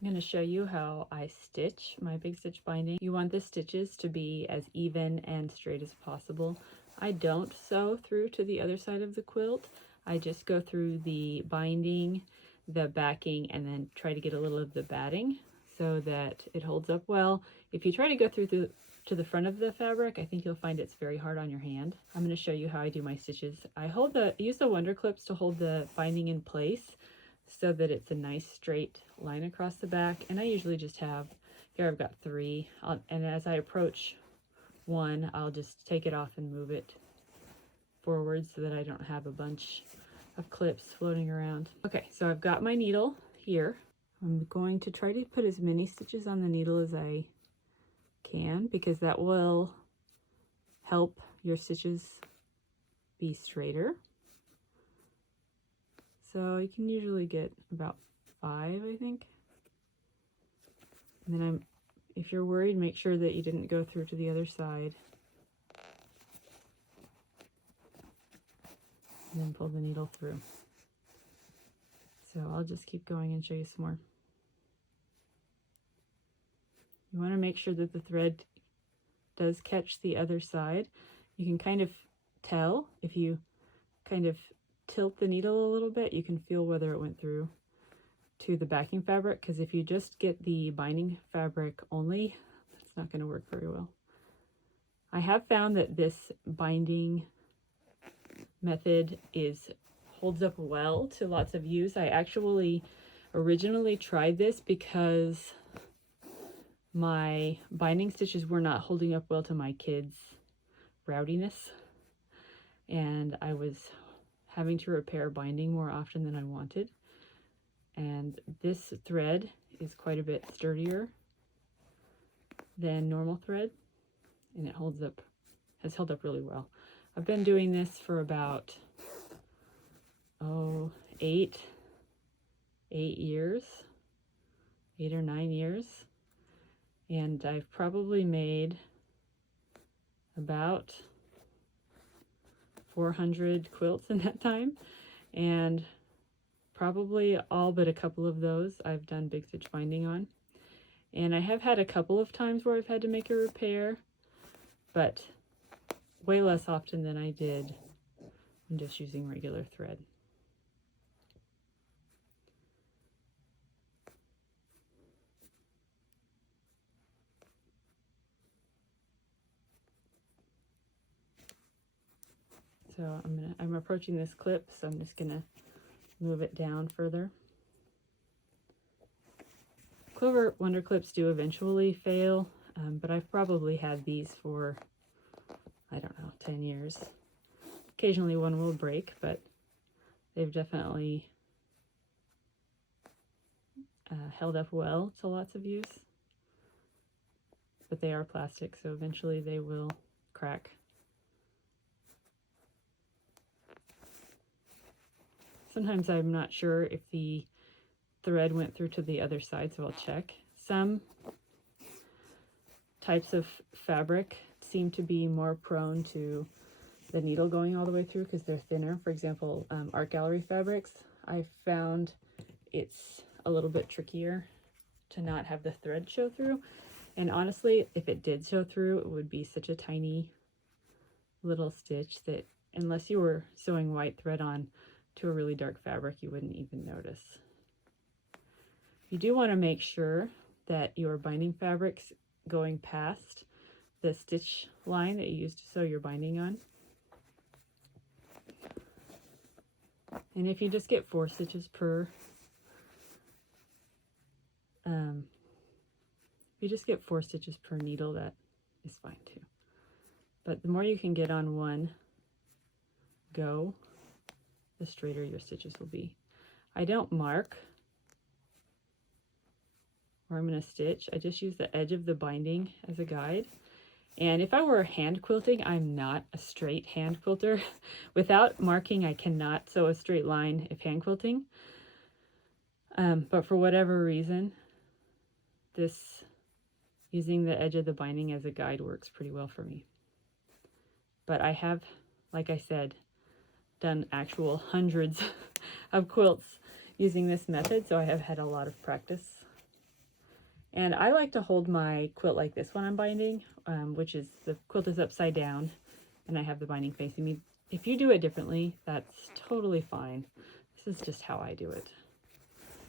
I'm going to show you how I stitch my big stitch binding. You want the stitches to be as even and straight as possible. I don't sew through to the other side of the quilt. I just go through the binding, the backing, and then try to get a little of the batting so that it holds up well. If you try to go through to the front of the fabric, I think you'll find it's very hard on your hand. I'm going to show you how I do my stitches. I use the Wonder Clips to hold the binding in place so that it's a nice straight line across the back. And I usually just have, here I've got 3, and as I approach one, I'll just take it off and move it forward so that I don't have a bunch of clips floating around. Okay, so I've got my needle here. I'm going to try to put as many stitches on the needle as I can, because that will help your stitches be straighter. So you can usually get about 5, I think. And then if you're worried, make sure that you didn't go through to the other side. And then pull the needle through. So I'll just keep going and show you some more. You want to make sure that the thread does catch the other side. You can kind of tell if you kind of tilt the needle a little bit, you can feel whether it went through to the backing fabric, because if you just get the binding fabric only, that's not going to work very well. I have found that this binding method holds up well to lots of use. I actually originally tried this because my binding stitches were not holding up well to my kids' rowdiness, and I was having to repair binding more often than I wanted. And this thread is quite a bit sturdier than normal thread, and it has held up really well. I've been doing this for about 8 years, 8 or 9 years, and I've probably made about 400 quilts in that time, and probably all but a couple of those I've done big stitch binding on. And I have had a couple of times where I've had to make a repair, but way less often than I did when just using regular thread. So I'm approaching this clip, so I'm just gonna move it down further. Clover Wonder Clips do eventually fail, but I've probably had these for, I don't know, 10 years. Occasionally one will break, but they've definitely held up well to lots of use. But they are plastic, so eventually they will crack. Sometimes I'm not sure if the thread went through to the other side, so I'll check. Some types of fabric seem to be more prone to the needle going all the way through because they're thinner. For example, art gallery fabrics, I found it's a little bit trickier to not have the thread show through. And honestly, if it did show through, it would be such a tiny little stitch that unless you were sewing white thread on to a really dark fabric, you wouldn't even notice. You do want to make sure that your binding fabric's going past the stitch line that you used to sew your binding on. And if you just get 4 stitches per needle, that is fine too. But the more you can get on one go, the straighter your stitches will be. I don't mark where I'm going to stitch. I just use the edge of the binding as a guide. And if I were hand quilting, I'm not a straight hand quilter. Without marking, I cannot sew a straight line if hand quilting. But for whatever reason, using the edge of the binding as a guide works pretty well for me. But I have, like I said, done actual hundreds of quilts using this method, so I have had a lot of practice. And I like to hold my quilt like this when I'm binding, which is the quilt is upside down and I have the binding facing me. If you do it differently, that's totally fine. This is just how I do it.